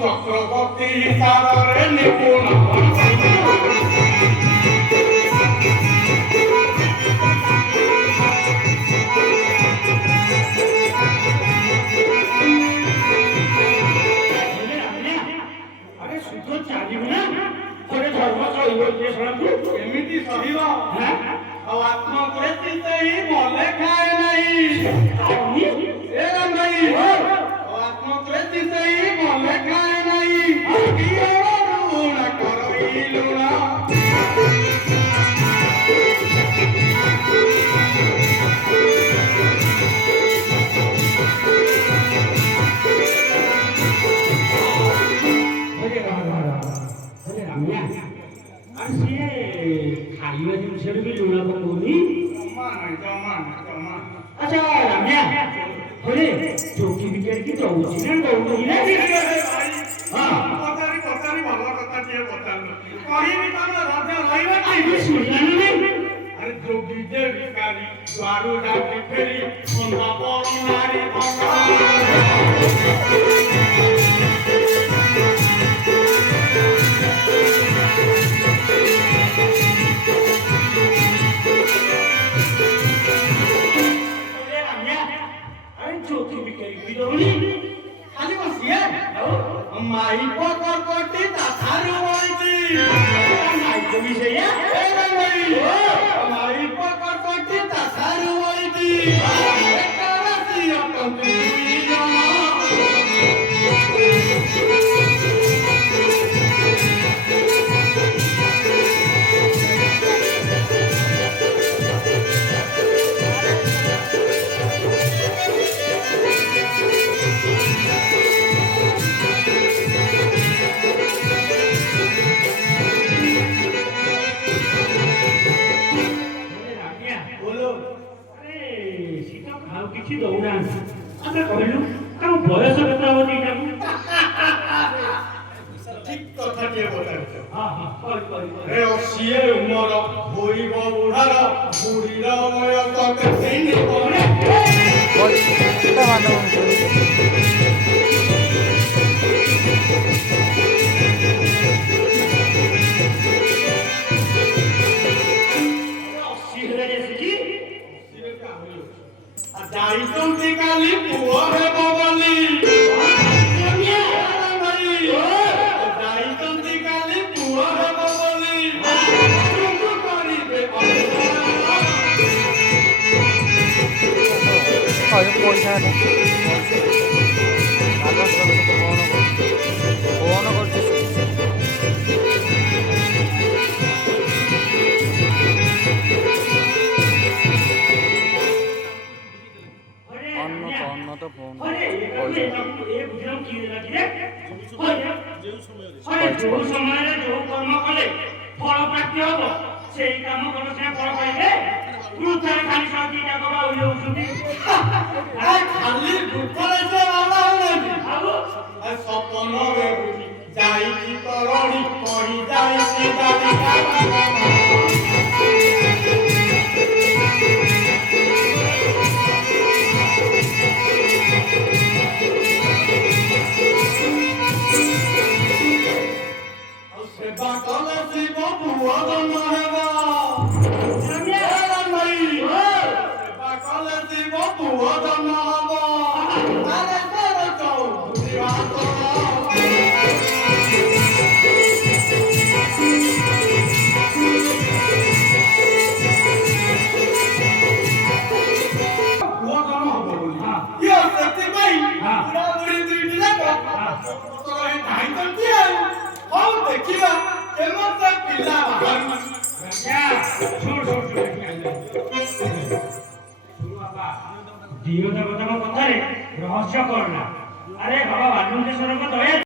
চক্রবর্তী সাগরে নিপুণ ଏମିତି ସହିବ ଆଉ ଆତ୍ମ କରିଛି ସେଇ ମଲେ ଖାଏ ନାହିଁ ଏ ଭାଇ ଆଉ ଆତ୍ମ କରିଛି ସେଇ ମଲେ ଖାଏ ନାହିଁ ଲୁଣ କରଇ ଲୁଣ ଖାଇବା ଜିନିଷରେ ବି ଲୁଣ ପକଉନି। ଆଚ୍ଛା ରାମ୍ୟା ହରେ ଚୌକି ବିଚାରିକି ଦଉଛି ନା ଦଉନି ନା ଭଲ କଥା ଟିଏ ପଚାରିଲ କହିବି ତମ ରାଜା ରହିବା ଶୁଣିଲାନି ଆରେ ଯୋଗୀ ଯେ ଭିକାରୀ ଦ୍ୱାରୁ ଯାଉଛି ଫେରି ସନ୍ଧା ପର ନାରୀ মাই পকর করতে তাছাড়ু বলছি মাই তুমি সেইয়া মাই পকর করতে তাছাড়ু বলছি কারাসি অতন্ত দুই জন କିଛି ଦଉନାହାନ୍ତି ଆମେ କହିଲୁ ତାଙ୍କ ବୟସ କେତେ ହବ ଦିଟାକୁ ଠିକ କଥା ଟିଏ ପଚାରିଛ ସିଏ ଉମର ହୋଇବ ବୁଢ଼ାର ବୁଢ଼ୀର ବୟସ କେତେ ଯାଇଛନ୍ତି କାଲି ପୁଅ ହେବ ବୋଲି ଯାଇଛନ୍ତି କାଲି ପୁଅ ହେବ ବୋଲି କରିବେ ପଇସା ଫୋନ କରୁଛି ତ ଫୋନ ଯୋଉ ସମୟରେ ଯୋଉ କର୍ମ କଲେ ଫଳ ପ୍ରାପ୍ତି ହବ ସେଇ କାମ କଲେ ସେ ଫଳ ପାଇବେ ବୃଦ୍ଧରେ ଖାଲି ସଜିଟା କବା ଉଠୁଛନ୍ତି ଖାଲି ବୃଦ୍ଧରେ ସେ ବାବା ହଉନାହାନ୍ତି ସପନରେ ଯାଇଛି ତରଣୀ ପଡ଼ି ଯାଇଛି ସେବା କଲେ ଶିବ ପୁଅ ଜନ୍ମ ହେବ ସେବା କଲେ ଶିବ ପୁଅ ଜନ୍ମ ହବ ଆରେ ତୋର ଚୌଧୁରୀ ପୁଅ ଜନ୍ମ ହବ ବୋଲି ସେଥିପାଇଁ ବୁଢ଼ା ବୁଢ଼ୀ ଦୁଇଟି ଯାକ ଧାଇଛନ୍ତି ଆଉ ହଉ ଦେଖିବା କେମିତି ପିଲା ଦିଅ ଦେବତାଙ୍କ କଥାରେ ରହସ୍ୟ କଣ ନା ଆରେ ବାବା ବାଲୁକେଶ୍ୱରଙ୍କ ଦୟା